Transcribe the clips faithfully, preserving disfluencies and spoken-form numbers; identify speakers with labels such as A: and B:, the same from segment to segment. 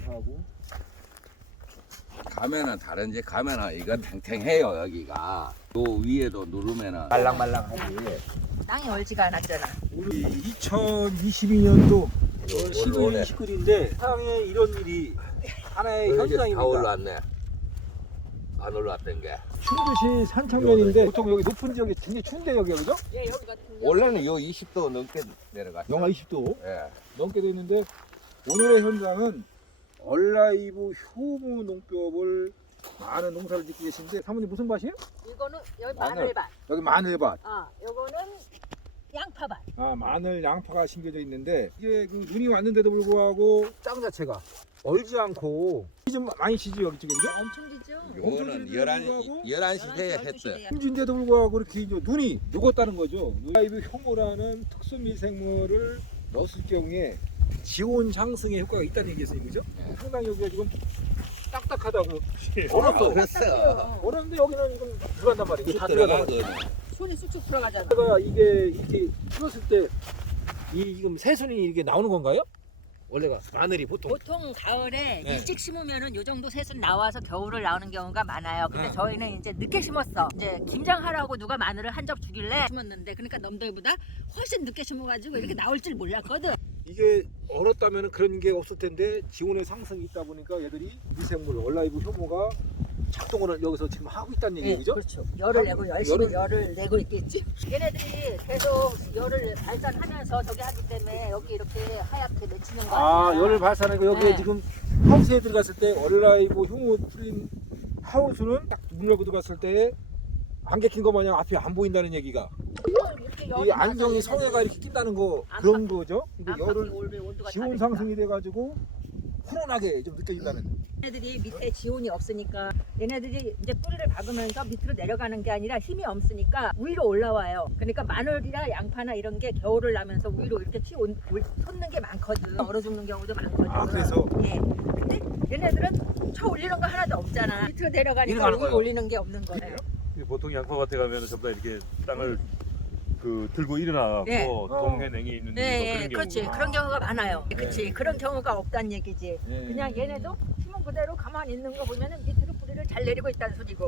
A: 하고.
B: 가면은 다른지 가면은 이거 탱탱해요 여기가. 요 위에도 누르면은
A: 말랑말랑하지.
C: 땅이 얼지가 않았잖아.
A: 우리 이천이십이 년도
B: 올-
A: 십일,
B: 올해.
A: 십구일인데 세상에 이런 일이 하나의
B: 다
A: 현상입니다.
B: 올라왔네. 안 올라왔던 게.
A: 충주시 산청면인데 보통 여기 높은 지역이 굉장히 추운데 여기가 그죠?
C: 예, 여기 같은
B: 원래는 요 이십 도 넘게 내려가.
A: 영하 이십 도
B: 예.
A: 넘게 돼 있는데 오늘의 현장은 얼라이브 효무 농법을 많은 농사를 짓고 계신데 사모님 무슨 밭이에요?
C: 이거는 여기
B: 마늘.
C: 마늘밭.
A: 여기 마늘밭.
C: 아, 요거는 양파밭.
A: 아 마늘 양파가 심겨져 있는데 이게 그 눈이 왔는데도 불구하고 땅 자체가 얼지 않고 좀 많이 치지 여기 지금 그죠?
C: 엄청 지죠.
B: 요거는 열한 열한 시 돼야 했어.
A: 품진데도 불구하고 이렇게 이제 눈이 녹았다는 거죠. 얼라이브 효모라는 특수 미생물을 넣었을 경우에 지온 상승의 효과가 있다는 얘기겠어요, 그죠?
B: 네.
A: 상당히 여기가 지금 딱딱하다고.
B: 얼었어. 그랬어.
A: 얼었는데 여기는 지금 들어간단 말이에요. 다
B: 들어가.
A: 들어가요.
C: 손이 쑥쑥 들어가잖아.
A: 제가 이게 이렇게 풀었을 때 이 지금 새순이 이게 나오는 건가요? 원래가 마늘이 보통.
C: 보통 가을에
A: 네.
C: 일찍 심으면은 요 정도 새순 나와서 겨울을 나오는 경우가 많아요. 근데
A: 네.
C: 저희는 이제 늦게 심었어. 이제 김장하라고 누가 마늘을 한 접 주길래 심었는데 그러니까 남들보다 훨씬 늦게 심어가지고 이렇게 나올 줄 몰랐거든.
A: 이게 얼었다면 그런 게 없을 텐데 지온의 상승이 있다 보니까 얘들이 미생물 얼라이브 효모가 작동을 여기서 지금 하고 있다는 얘기죠, 그죠?
C: 그렇죠. 열을 내고 열심히
A: 열을-
C: 열을 내고 있겠지. 얘네들이 계속 열을 발산하면서 저기 하기 때문에 여기 이렇게 하얗게 맺히는 거
A: 아,
C: 아니야?
A: 열을 발산하고 여기에
C: 네.
A: 지금 하우스에 들어갔을 때 얼라이브 효모 뿌린 하우스는 딱 문 열고 들어갔을 때 안개 낀 거 마냥 앞이 안 보인다는 얘기가
C: 이렇게
A: 이
C: 열이
A: 안정이
C: 나서
A: 성에가 이렇게 낀다는 거
C: 안팎-
A: 그런 거죠. 근데
C: 안팎이
A: 열을
C: 올- 온도가
A: 지온
C: 다르니까.
A: 상승이 돼가지고 훈훈하게 좀 느껴진다는.
C: 얘네들이 밑에 지온이 없으니까 얘네들이 이제 뿌리를 박으면서 밑으로 내려가는 게 아니라 힘이 없으니까 위로 올라와요. 그러니까 마늘이나 양파나 이런 게 겨울을 나면서 위로 이렇게 치 온- 올- 솟는 게 많거든. 얼어 죽는 경우도 많거든.
A: 아, 그래서?
C: 예. 근데 얘네들은 쳐 올리는 거 하나도 없잖아. 밑으로 내려가니까
A: 내려가는
C: 위로
A: 거예요.
C: 올리는 게 없는 거예요.
D: 보통 양파밭에 가면 전부 다 이렇게 땅을 그 들고 일어나고
C: 네.
D: 동해냉이 있는
C: 네,
D: 뭐
C: 예,
D: 그런
C: 그렇지.
D: 경우.
C: 그런 경우가 많아요.
A: 네.
C: 그렇지. 그런 경우가 없다는 얘기지.
A: 네.
C: 그냥 얘네도 심은 그대로 가만히 있는 거 보면은 밑으로 뿌리를 잘 내리고 있다는 소리고.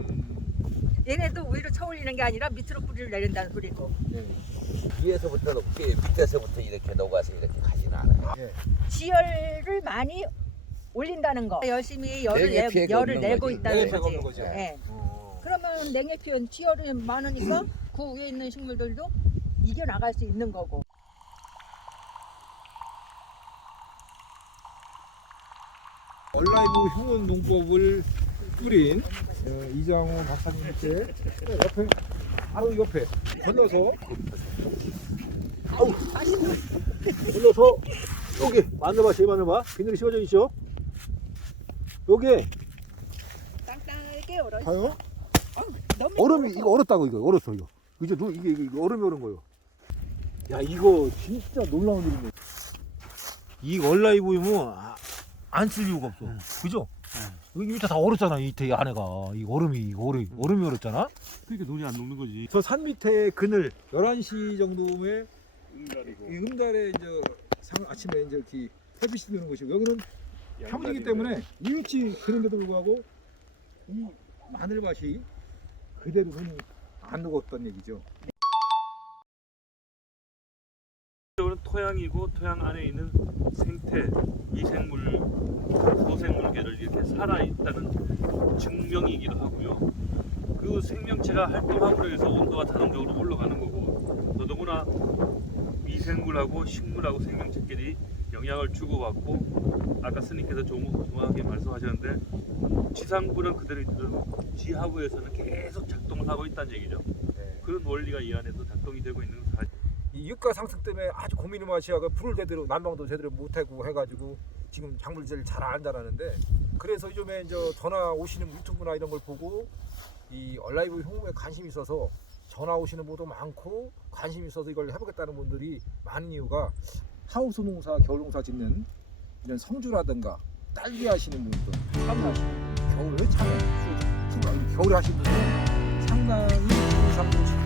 A: 음,
C: 얘네도 위로 쳐올리는 게 아니라 밑으로 뿌리를 내린다는 소리고.
A: 네.
B: 위에서부터 높게 밑에서부터 이렇게 녹아서 이렇게 가지는 않아요.
A: 네.
C: 지열을 많이 올린다는 거. 열심히 열을,
B: 냉해
C: 내,
B: 피해가
C: 열을
B: 없는
C: 내고
B: 거지.
C: 있다는
A: 냉해 피해가
C: 거지.
A: 없는 거죠.
C: 예.
A: 어.
C: 그러면 냉해 피해는 지열이 많으니까 그 위에 있는 식물들도 이겨 나갈 수 있는 거고.
A: 얼라이브 효모 농법을 뿌린 어, 이장호 박사님께 옆에 바로 옆에 건너서 아우 건너서 여기 마늘밭 마늘밭 비늘이 씌워져 있죠. 여기
C: 땅땅하게 얼어.
A: 봐요.
C: 너무
A: 얼음이 이거 얼었다고 이거 얼었어 이거. 이제 누- 이게, 이게 얼음이 얼은 거예요. 야 이거 진짜 놀라운 일이네. 이 얼라이브 효모 안 쓸 이유가 없어. 그죠? 여기 밑에 다 얼었잖아. 이 밑에 안에가 이 얼음이 이거 얼음 얼음이 얼었잖아.
D: 그러니까 눈이 안 녹는 거지.
A: 저 산 밑에 그늘 열한 시 정도에
D: 음달이고.
A: 이 음달에 이제 상 아침에 이제 이렇게 햇빛이 드는 곳이고 여기는 평지이기 때문에 이 위치 그런데도 불구하고 이 마늘밭이 그대로 흔히 안 녹았던 얘기죠.
D: 이쪽은 토양이고 토양 안에 있는 생태, 미생물, 소생물계를 이렇게 살아 있다는 증명이기도 하고요. 그 생명체가 활동함으로 해서 온도가 자동적으로 올라가는 거고, 더더구나 미생물하고 식물하고 생명체끼리 영향을 주고받고, 아까 스님께서 정확하게 말씀하셨는데 지상부는 그대로 있더라도 지하부에서는 계속 작동을 하고 있다는 얘기죠. 그런 원리가 이 안에서 작동이 되고 있는 사실.
A: 이 유가 상승 때문에 아주 고민을 마시다가 불을 제대로 난방도 제대로 못하고 해가지고 지금 작물들 잘 안 자라는데 그래서 요즘에 이제 전화 오시는 유튜브나 이런 걸 보고 이 얼라이브 효모에 관심이 있어서 전화 오시는 분도 많고 관심이 있어서 이걸 해보겠다는 분들이 많은 이유가 하우스 농사, 겨울 농사 짓는 이런 성주라든가 딸기 하시는 분들, 참 하시는 겨울에 참 겨울에 하시는 분들은 상당히 이상도